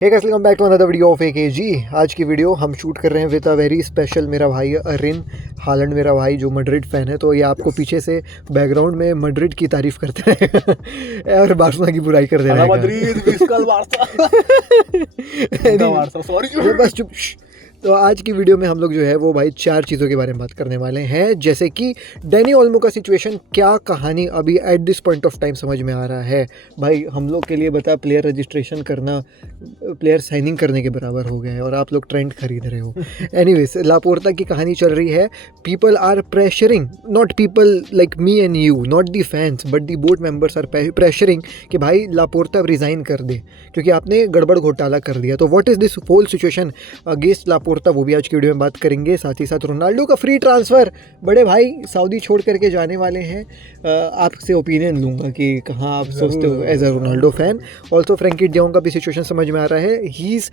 Welcome back to another video of AKG। आज की video हम शूट कर रहे हैं विद अ वेरी स्पेशल मेरा भाई अरिन हालैंड, मेरा भाई जो मैड्रिड फ़ैन है। तो ये आपको पीछे से बैकग्राउंड में मैड्रिड की तारीफ करते रहेगा और बार्सिलोना की बुराई कर दे रहा है। बस चुप। तो आज की वीडियो में हम लोग जो है वो भाई 4 चीज़ों के बारे में बात करने वाले हैं, जैसे कि डैनी ओल्मो का सिचुएशन, क्या कहानी अभी at this point of time समझ में आ रहा है। भाई हम लोग के लिए बता, प्लेयर रजिस्ट्रेशन करना प्लेयर साइनिंग करने के बराबर हो गया है और आप लोग ट्रेंड खरीद रहे हो। एनीवेज, लापोर्ता की कहानी चल रही है। People are pressuring, not people like me and you, not the fans but the board members are pressuring कि भाई लापोर्ता रिज़ाइन कर दे क्योंकि आपने गड़बड़ घोटाला कर दिया। तो what is this whole situation against Laporta, वो भी आज की वीडियो में बात करेंगे। साथ ही साथ रोनाल्डो का फ्री ट्रांसफ़र, बड़े भाई सऊदी छोड़ करके जाने वाले हैं। आपसे ओपिनियन लूँगा कि कहाँ आप सोचते हो as a Ronaldo fan. Also Frenkie de Jong का भी सिचुएशन समझ में आ रहा है। He is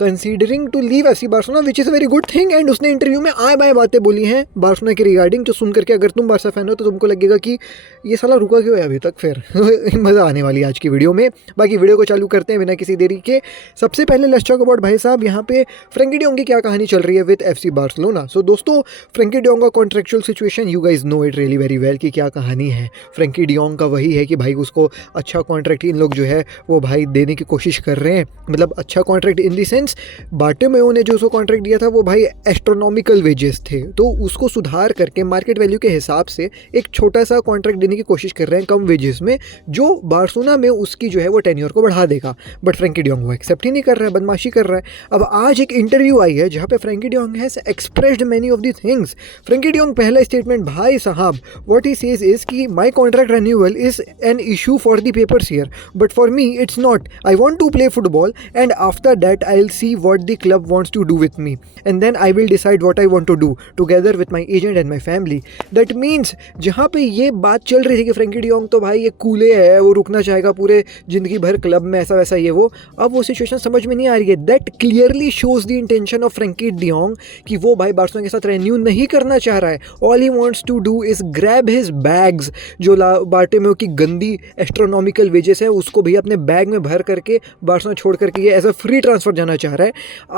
considering to leave FC Barcelona which is a very good thing. And उसने इंटरव्यू में आए बाएँ बातें बोली हैं बार्सिलोना के रिगार्डिंग, जो सुन करके अगर तुम बार्सा फैन हो तो तुमको लगेगा कि ये साला रुका क्यों है अभी तक। फिर मज़ा आने वाली है आज की वीडियो में। बाकी वीडियो को चालू करते हैं बिना किसी देरी के। सबसे पहले लेट्स टॉक अबाउट भाई साहब यहाँ पे फ्रैंकी डियोंग की क्या कहानी चल रही है विद FC बार्सिलोना। सो दोस्तों, फ्रैंकी डियोंग का contractual situation you guys know it really very well कि क्या कहानी है। फ्रैंकी डियोंग का वही है कि भाई उसको अच्छा कॉन्ट्रैक्ट इन लोग जो है वो भाई देने की कोशिश कर रहे हैं। मतलब अच्छा कॉन्ट्रैक्ट इन दी सेंस, बार्टोमेओ ने जो उसको कॉन्ट्रैक्ट दिया था वो भाई एस्ट्रोनॉमिकल वेजेस थे, तो उसको सुधार करके मार्केट वैल्यू के हिसाब से एक छोटा सा कॉन्ट्रैक्ट देने की कोशिश कर रहे हैं कम वेजेस में, जो बार्सिलोना में उसकी जो है वो टेन्योर को बढ़ा देगा। बट फ्रैंकी डियोंग वो एक्सेप्ट ही नहीं कर रहा है, बदमाशी कर रहा है। अब आज एक इंटरव्यू आई है जहाँ पे Frenkie de Jong has expressed many of the things. Frenkie de Jong पहला स्टेटमेंट, भाई साहब व्हाट ही सेज इज कि my contract renewal is an issue for the papers here but for me it's not. I want to play football and after that I will see what the club wants to do with me and then I will decide what I want to do together with my agent and my family. That means जहाँ पे ये बात चल रही थी कि Frenkie de Jong तो भाई ये कूले है, वो रुकना चाहेगा पूरे ज़िंदगी भर क्लब में, ऐसा वैसा ये वो, अब वो सिचुएशन समझ में नहीं आ रही है। That clearly shows the intention of Frenkie de Jong कि वो भाई बार्सिलोना के साथ रेन्यू नहीं करना चाह रहा है। All he wants to do is grab his bags, जो बार्टोमेओ की गंदी एस्ट्रोनॉमिकल वेजेस है उसको भैया अपने बैग में भर करके बार्सिलोना छोड़ करके ये एज अ फ्री ट्रांसफ़र जाना चाह रहा है।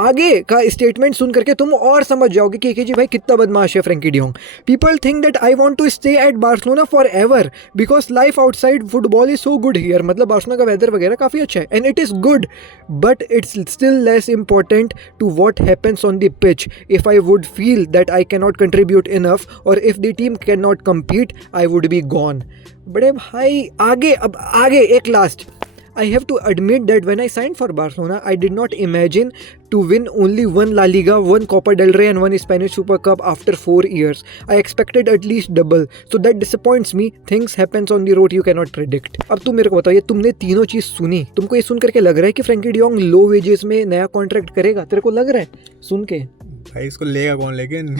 आगे का स्टेटमेंट सुन करके तुम और समझ जाओगे कि AKG भाई कितना बदमाश है Frenkie de Jong. People think that I want to stay at Barcelona forever because life outside football is so good here. मतलब बार्सिलोना का वेदर वगैरह काफ़ी अच्छा है and it is good but it's still less important to what happens on the pitch. If I would feel that I can not contribute enough और if the team can not compete I would be gone. बड़े भाई आगे, अब आगे एक last, I have to admit that when I signed for Barcelona, I did not imagine to win only one La Liga, one Copa del Rey and one Spanish Super Cup after 4 years. I expected at least double. So that disappoints me. Things happens on the road you cannot predict. अब तुम मेरे को बताओ, ये तुमने तीनों चीज़ सुनी, तुमको ये सुन करके लग रहा है कि फ्रैंकी डियोंग लो वेजेस में नया कॉन्ट्रैक्ट करेगा? तेरे को लग रहा है सुन के? भाई इसको लेगा कौन, लेकिन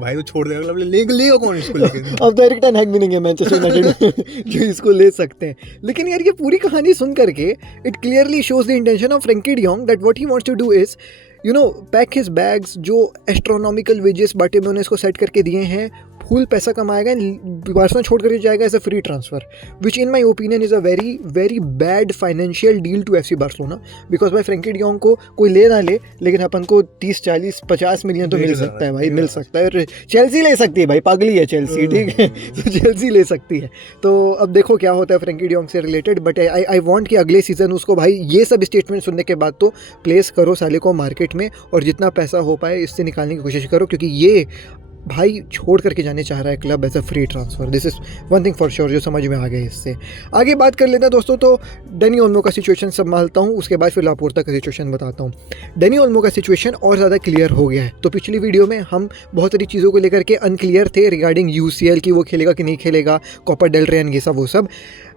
भाई तो छोड़ देगा, लेगा कौन इसको लेकिन। अब तो एरिक टेन हैग भी नहीं है मैनचेस्टर यूनाइटेड जो इसको ले सकते हैं। लेकिन यार ये पूरी कहानी सुन करके it clearly shows the intention of Frenkie de Jong that what he wants to do is pack his bags. जो एस्ट्रोनॉमिकल वेजेस बार्टोमेओ ने इसको सेट करके दिए हैं, फुल पैसा कमाएगा एंड बार्सिलोना छोड़ करके जाएगा as a free transfer, which in my opinion is a very very bad financial deal to FC Barcelona. Because भाई फ्रैंकी डियोंग को कोई ले ना ले, लेकिन अपन को 30, 40, 50 मिलियन तो मिल सकता है भाई, मिल सकता है। चेल्सी ले सकती है भाई, पागली है चेल्सी, ठीक है, तो चेल्सी ले सकती है। तो अब देखो क्या होता है फ्रैंकी डियोंग से रिलेटेड। बट आई वॉन्ट कि अगले सीज़न उसको भाई ये सब स्टेटमेंट सुनने के बाद तो प्लेस करो साले को मार्केट में और जितना पैसा हो पाए इससे निकालने की कोशिश करो, क्योंकि ये भाई छोड़ करके जाने चाह रहा है club as a free transfer. This is one thing for sure जो समझ में आ गया इससे। आगे बात कर लेते हैं दोस्तों। तो डैनी ओल्मो का सिचुएशन संभालता हूँ, उसके बाद फिर लापोर्ता का सिचुएशन बताता हूँ। डैनी ओल्मो का सिचुएशन और ज़्यादा क्लियर हो गया है। तो पिछली वीडियो में हम बहुत सारी चीज़ों को लेकर के अनक्लियर थे रिगार्डिंग UCL की, वो खेलेगा कि नहीं खेलेगा, कोपा डेल रे एंड ये सब वो सब।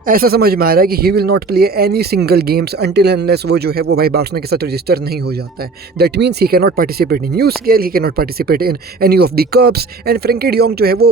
ऐसा समझ में आ रहा है कि he will not play any single games until unless वो जो है वो भाई बार्सिलोना के साथ रजिस्टर नहीं हो जाता है। That means he can not participate in UCL, he can not participate in any of the cups and Frenkie de Jong जो है वो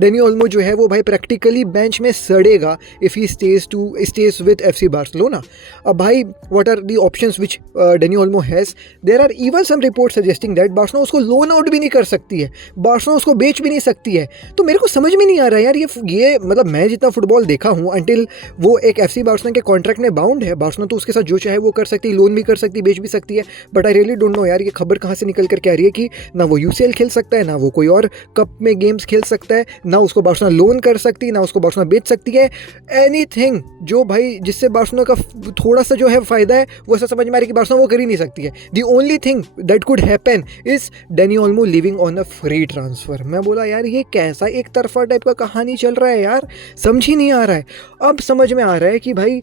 डैनी ओल्मो जो है वो भाई प्रैक्टिकली बेंच में सड़ेगा if he stays with FC Barcelona. अब भाई what are the options which Dani Olmo has? There are even some report suggesting that Barcelona उसको लोन आउट भी नहीं कर सकती है, बार्सिलोना उसको बेच भी नहीं सकती है। तो मेरे को समझ में नहीं आ रहा है यार, ये मतलब मैं जितना फुटबॉल देखा हूँ अंटिल वो एक FC बार्सिलोना के कॉन्ट्रैक्ट में बाउंड है। बार्सिलोना तो उसके साथ जो चाहे वो कर सकती है, लोन भी कर सकती है, बेच भी सकती है। But I really don't know यार, ये खबर कहाँ से निकल करके आ रही है कि ना वो UCL खेल सकता है, ना वो कोई और कप में गेम्स खेल सकता है, ना उसको बार्सिलोना लोन कर सकती है, ना उसको बार्सिलोना बेच सकती है। एनीथिंग जो भाई जिससे बार्सिलोना का थोड़ा सा जो है फ़ायदा है, वो ऐसा समझ में आ रहा है कि बार्सिलोना वो कर ही नहीं सकती है। The only thing that could happen is Dani Olmo leaving on a free transfer. मैं बोला यार ये कैसा एक तरफा टाइप का कहानी चल रहा है यार, समझ ही नहीं आ रहा है। अब समझ में आ रहा है कि भाई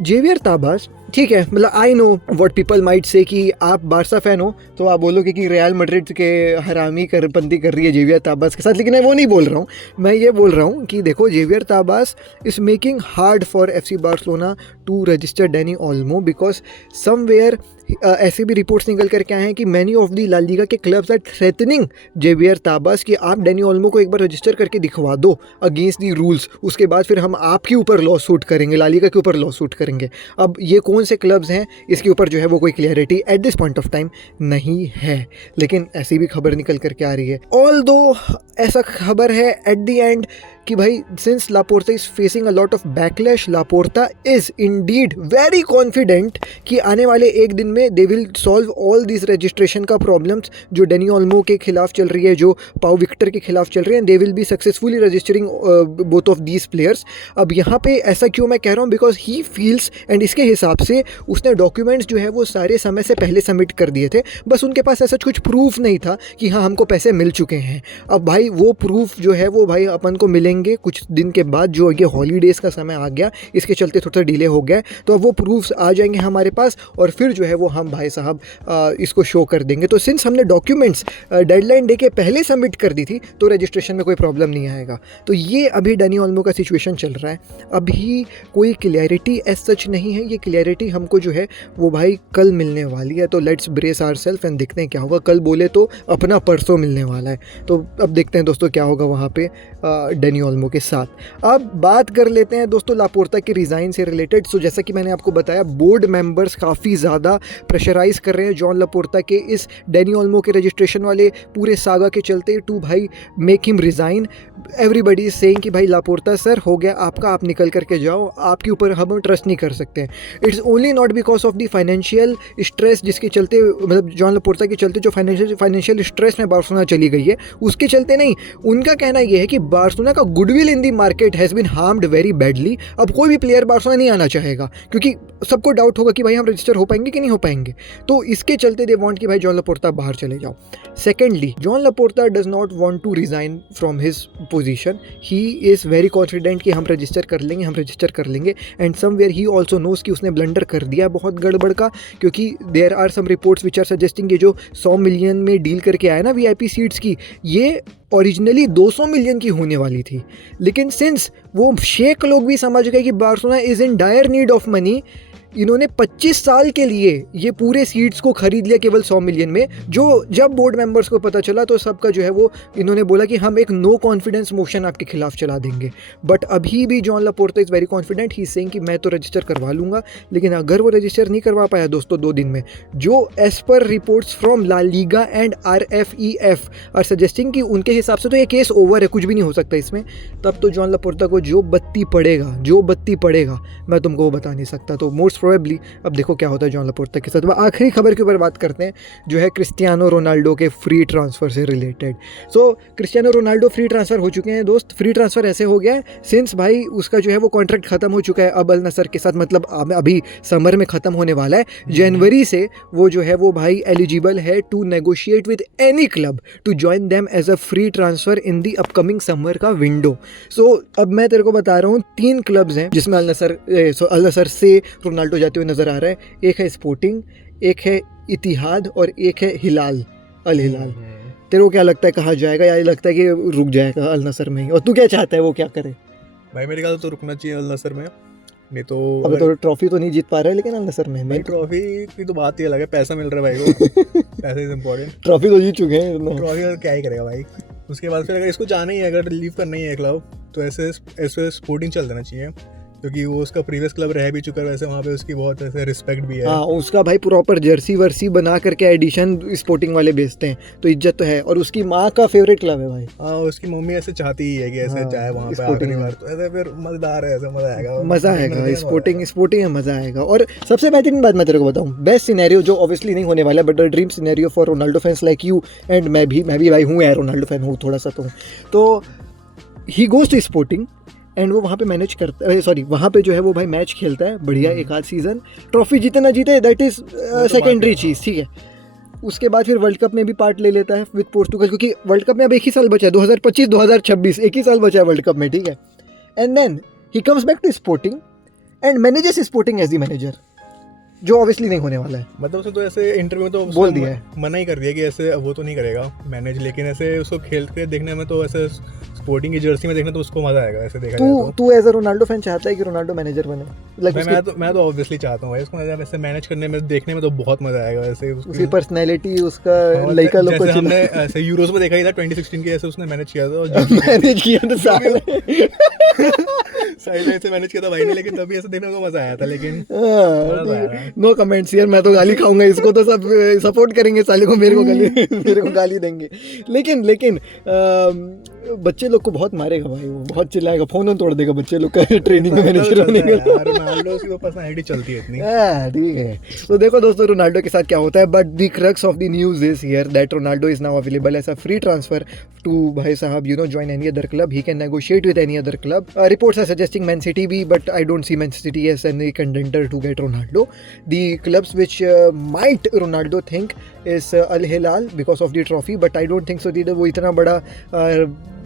जेवियर ताबास, ठीक है, मतलब I know what people might say कि आप बारसा फैन हो तो आप बोलोगे कि रियल मैड्रिड के हरामी करपंती कर रही है जेवियर ताबास के साथ, लेकिन मैं वो नहीं बोल रहा हूँ। मैं ये बोल रहा हूँ कि देखो Javier Tebas is making hard for FC Barcelona to register Dani Olmo because somewhere ऐसे भी रिपोर्ट्स निकल कर के आए हैं कि many of the La Liga के clubs are threatening Javier Tebas कि आप डेनी ओल्मो को एक बार रजिस्टर करके दिखवा दो अगेंस्ट दी रूल्स, उसके बाद फिर हम आपके ऊपर लॉ सूट करेंगे, ला लीगा के ऊपर लॉ सूट करेंगे। अब ये कौन से क्लब्स हैं इसके ऊपर जो है वो कोई clarity at this point of time नहीं है, लेकिन ऐसी भी खबर निकल करके आ रही है। ऑल दो ऐसा खबर है एट द एंड कि भाई since Laporta is facing a lot of backlash, Laporta is Indeed very confident कि आने वाले एक दिन में they will solve all this registration का प्रॉब्लम्स जो डेनी ओल्मो के खिलाफ चल रही है, जो पाउ विक्टर के खिलाफ चल रही है, they will be successfully registering both of these players. अब यहाँ पे ऐसा क्यों मैं कह रहा हूँ, बिकॉज ही फील्स एंड इसके हिसाब से उसने डॉक्यूमेंट्स जो है वो सारे समय से पहले सबमिट कर दिए थे, बस उनके पास ऐसा कुछ प्रूफ नहीं था कि हाँ हमको पैसे मिल चुके हैं। अब भाई वो प्रूफ जो है वो भाई अपन को मिलेंगे कुछ दिन के बाद, जो ये हॉलीडेज़ का समय आ गया इसके चलते थोड़ा सा डिले हो गया, तो अब वो प्रूफ्स आ जाएंगे हमारे पास और फिर जो है वो हम भाई साहब इसको शो कर देंगे। तो सिंस हमने डॉक्यूमेंट्स डेडलाइन डे के पहले सबमिट कर दी थी तो रजिस्ट्रेशन में कोई प्रॉब्लम नहीं आएगा। तो ये अभी डेनी ओल्मो का सिचुएशन चल रहा है, अभी कोई क्लियरिटी एज सच नहीं है। ये क्लियरिटी हमको जो है वो भाई कल मिलने वाली है, तो लेट्स ब्रेस आवरसेल्फ एंड देखते हैं क्या होगा। कल बोले तो अपना परसों मिलने वाला है, तो अब देखते हैं दोस्तों क्या होगा वहाँ पे डेनी ओल्मो के साथ। अब बात कर लेते हैं दोस्तों लापोर्ता के रिज़ाइन से रिलेटेड। सो जैसा कि मैंने आपको बताया बोर्ड मेंबर्स काफ़ी ज़्यादा प्रेशराइज कर रहे हैं जॉन लापोर्ता के इस डेनी ओल्मो के रजिस्ट्रेशन वाले पूरे सागा के चलते टू भाई make him resign. Everybody is saying कि भाई लापोर्ता सर हो गया आपका, आप निकल करके जाओ, आपके ऊपर हम ट्रस्ट नहीं कर सकते हैं। It's only not because of the financial stress जिसके चलते, मतलब जॉन लापोर्ता के चलते जो फाइनेंशियल स्ट्रेस में बार्सिलोना चली गई है उसके चलते नहीं। उनका कहना यह है कि बार्सिलोना का goodwill in the market has been harmed very badly. अब कोई भी प्लेयर बार्सिलोना नहीं आना चाहेगा क्योंकि सबको डाउट होगा कि भाई हम रजिस्टर हो पाएंगे कि नहीं हो पाएंगे, तो इसके चलते दे वांट कि भाई जॉन लापोर्ता बाहर चले जाओ। Secondly, Joan Laporta does not want to resign from his position. He is very confident कि हम रजिस्टर कर लेंगे, हम रजिस्टर कर लेंगे। And somewhere he also knows कि उसने ब्लंडर कर दिया बहुत गड़बड़ का, क्योंकि there are some reports which are suggesting ये जो 100 मिलियन में डील करके आया ना VIP सीट्स की, ये ओरिजिनली 200 मिलियन की होने वाली थी, लेकिन सिंस वो शेख लोग भी समझ गए कि Barcelona is in dire need of money, इन्होंने 25 साल के लिए ये पूरे सीट्स को खरीद लिया केवल 100 मिलियन में। जो जब बोर्ड मेंबर्स को पता चला तो सबका जो है वो इन्होंने बोला कि हम एक नो कॉन्फिडेंस मोशन आपके खिलाफ चला देंगे। बट अभी भी John Laporta is very confident, he is saying कि मैं तो रजिस्टर करवा लूँगा, लेकिन अगर वो रजिस्टर नहीं करवा पाया दोस्तों 2 दिन में, जो एज पर reports from La Liga and RFEF are suggesting कि उनके हिसाब से तो ये केस ओवर है, कुछ भी नहीं हो सकता इसमें, तब तो जॉन लापोर्ता को जो बत्ती पड़ेगा मैं तुमको वो बता नहीं सकता। तो मोस्ट प्रोबेबली अब देखो क्या होता है जॉन लापोर्ता के साथ। वह आखिरी खबर के ऊपर बात करते हैं जो है क्रिस्टियानो रोनाल्डो के फ्री ट्रांसफ़र से रिलेटेड। सो क्रिस्टियानो रोनाल्डो फ्री ट्रांसफ़र हो चुके हैं दोस्त। फ्री ट्रांसफ़र ऐसे हो गया है सिंस भाई उसका जो है वो कॉन्ट्रैक्ट ख़त्म हो चुका है अब अल नसर के साथ, मतलब अभी समर में ख़त्म होने वाला है। जनवरी से वो जो है वो भाई एलिजिबल है to negotiate with any club to join them as a free transfer in the upcoming summer का विंडो। सो अब मैं तेरे को बता रहा हूँ 3 क्लब्स हैं जिसमें अल नसर से रोनाल्डो जाते हुए नजर आ रहा है। एक है स्पोर्टिंग, एक है इतिहाद और एक है हिलाल, अल हिलाल। तेरे को क्या लगता है कहाँ जाएगा, या लगता है कि रुक जाएगा अल नसर में ही, और तू क्या चाहता है वो क्या करे? भाई मेरे ख्याल तो रुकना चाहिए अल नसर में, नहीं तो अबे तो ट्रॉफी तो नहीं जीत पा रहे लेकिन अल नसर में भाई ट्रॉफी की तो बात ही अलग है, पैसा मिल रहा है भाई को पैसा इज इम्पोर्टेंट। ट्रॉफी तो जीत चुके हैं, ट्रॉफी और क्या ही करेगा भाई। उसके बाद फिर अगर इसको जाना ही है, अगर लीव करना ही है क्लब, तो ऐसे स्पोर्टिंग चल देना चाहिए, क्योंकि वो उसका प्रीवियस क्लब रह भी चुका है, वैसे वहाँ पे उसकी बहुत ऐसे रिस्पेक्ट भी है। हाँ, उसका भाई प्रॉपर जर्सी वर्सी बना करके एडिशन स्पोर्टिंग वाले बेचते हैं, तो इज्जत तो है। और उसकी माँ का फेवरेट क्लब है भाई। हाँ, उसकी मम्मी ऐसे चाहती ही है कि ऐसे हाँ, जाए वहाँ पे Sporting आखिरी में। बार, तो ऐसे फिर मजेदार है, ऐसे मजा आएगा, मज़ा आएगा स्पोर्टिंग में मज़ा आएगा। और सबसे बेहतरीन बात मैं तेरे को बताऊं, बेस्ट सिनेरियो जो ऑब्वियसली नहीं होने वाला है, but dream scenario for Ronaldo fans like you and मैं भी भाई हूँ यार, रोनाल्डो फैन हूँ थोड़ा सा तो he goes to Sporting and वो वहाँ पे मैनेज करता है, सॉरी वहाँ पे जो है वो भाई मैच खेलता है बढ़िया, एक आध सीज़न, ट्रॉफी जीते ना जीते दैट इज़ सेकेंडरी चीज़, ठीक है। उसके बाद फिर वर्ल्ड कप में भी पार्ट ले लेता है विद पोर्टुगल, क्योंकि वर्ल्ड कप में अब एक ही साल बचा है, 2025-2026 एक ही साल बचा है वर्ल्ड कप में, ठीक है। And then he comes back to Sporting and manages Sporting as the manager, जो ऑब्वियसली नहीं होने वाला है। मतलब उसने तो ऐसे इंटरव्यू में तो उसने बोल दिया है। मना ही कर दिया कि ऐसे वो तो नहीं करेगा मैनेज, लेकिन ऐसे उसको खेलते देखने में तो ऐसे स्पोर्टिंग की जर्सी में देखने तो उसको मजा आएगा ऐसे देखा जाए तू एज अ रोनाल्डो फैन चाहता है कि रोनाल्डो मैनेजर बने? मैं तो ऑब्वियसली चाहता हूँ भाई उसको, ऐसे मैनेज करने में देखने में तो बहुत मजा आएगा ऐसे उसकी पर्सनैलिटी, उसका लड़का लोग को जैसे हमने ऐसे यूरोस में देखा ही था 2016 के, ऐसे उसने मैनेज किया था और मैनेज किया था साइड से मैनेज किया था भाई ने, लेकिन तभी ऐसे देखने को मजा आया था। लेकिन नो कमेंट्स यार, मैं तो गाली खाऊंगा, इसको तो सब सपोर्ट करेंगे, साले को मेरे को गाली देंगे। लेकिन बच्चे लोग को बहुत मारेगा भाई, वो बहुत चिल्लाएगा, फोन तोड़ देगा बच्चे लोग का ट्रेनिंग में मैनेजर होने का। रोनाल्डो की तो पर्सनालिटी चलती है इतनी। ठीक है, तो देखो दोस्तों रोनाल्डो के साथ क्या होता है, but the crux of the news is here that Ronaldo is now available as a free transfer to भाई साहब join any other club, he can negotiate with any other club. Reports are suggesting Man City भी, but I don't see Man City as any contender to get Ronaldo. The clubs which might Ronaldo think is Al Hilal because of the trophy, but I don't think so that वो इतना बड़ा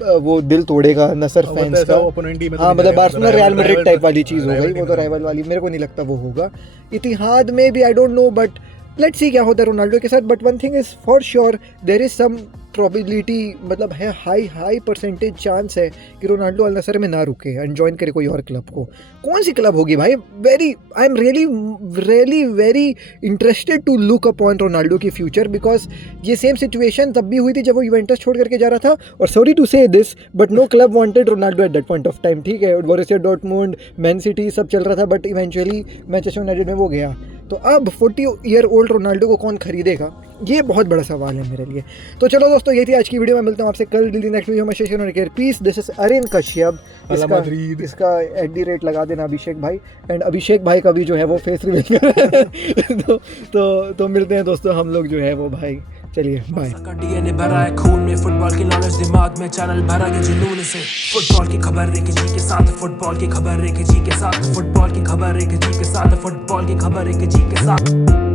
वो दिल तोड़ेगा नसर fans का। हाँ, मतलब Barcelona real Madrid type वाली चीज़ हो गई, वो तो राइवल वाली, मेरे को नहीं लगता वो होगा। इतिहाद में भी I don't know, but let's see क्या होता है रोनाल्डो के साथ। But one thing is for sure, there is some probability, मतलब है हाई परसेंटेज चांस है कि रोनाल्डो अल नसर में ना रुके एंड ज्वाइन करे कोई और क्लब को। कौन सी क्लब होगी भाई? I am really very interested to look upon Ronaldo की फ्यूचर, बिकॉज ये सेम सिचुएशन तब भी हुई थी जब वो यूवेंटस छोड़ करके जा रहा था। और sorry to say this, but no club wanted Ronaldo at that point of time, ठीक है। बोरुसिया डॉर्टमुंड, मैन सिटी सब चल रहा था, बट इवेंचुअली मैनचेस्टर यूनाइटेड में वो गया। तो अब 40-year-old रोनाल्डो को कौन खरीदेगा, ये बहुत बड़ा सवाल है मेरे लिए। तो चलो दोस्तों, ये थी आज की वीडियो में, मिलता हूँ आपसे कल नेक्स्ट वीडियो में। शेयर और care, piece. This is अरिन Kashyap, इसका @ लगा देना अभिषेक भाई, एंड अभिषेक भाई का भी जो है वो फेस रिवील तो मिलते हैं दोस्तों हम लोग जो है वो भाई, चलिए बाय। डीएनए भरा है खून में, फुटबॉल की नॉलेज दिमाग में, चैनल भरा है जुनून से। फुटबॉल की खबर एक जी के साथ, फुटबॉल की खबर एक जी के साथ, फुटबॉल की खबर एक जी के साथ, फुटबॉल की खबर एक जी के साथ।